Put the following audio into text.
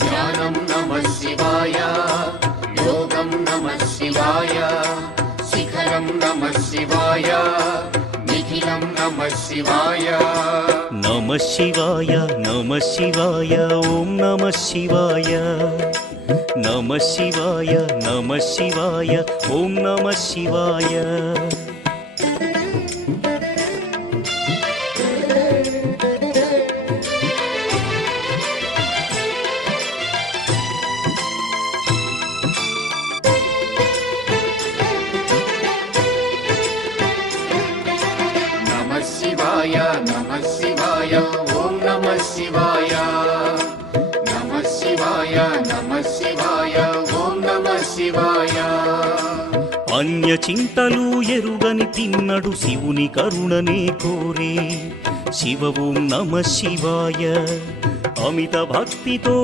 ध्यानं नमः शिवाय योगं नमः शिवाय शिखरं नमः शिवाय निखिलं नमः शिवाय नमः शिवाय नमः शिवाय ओम नमः शिवाय नमः शिवाय नमः शिवाय ओम नमः शिवाय नमः शिवाय ओम नमः शिवाय नमः शिवाय नमः शिवाय ओम नमः शिवाय अन्य చింతలు ఎరుగని తిన్నడు శివుని కరుణనే కోరే శివ ఓం నమః శివాయ అమిత భక్తితో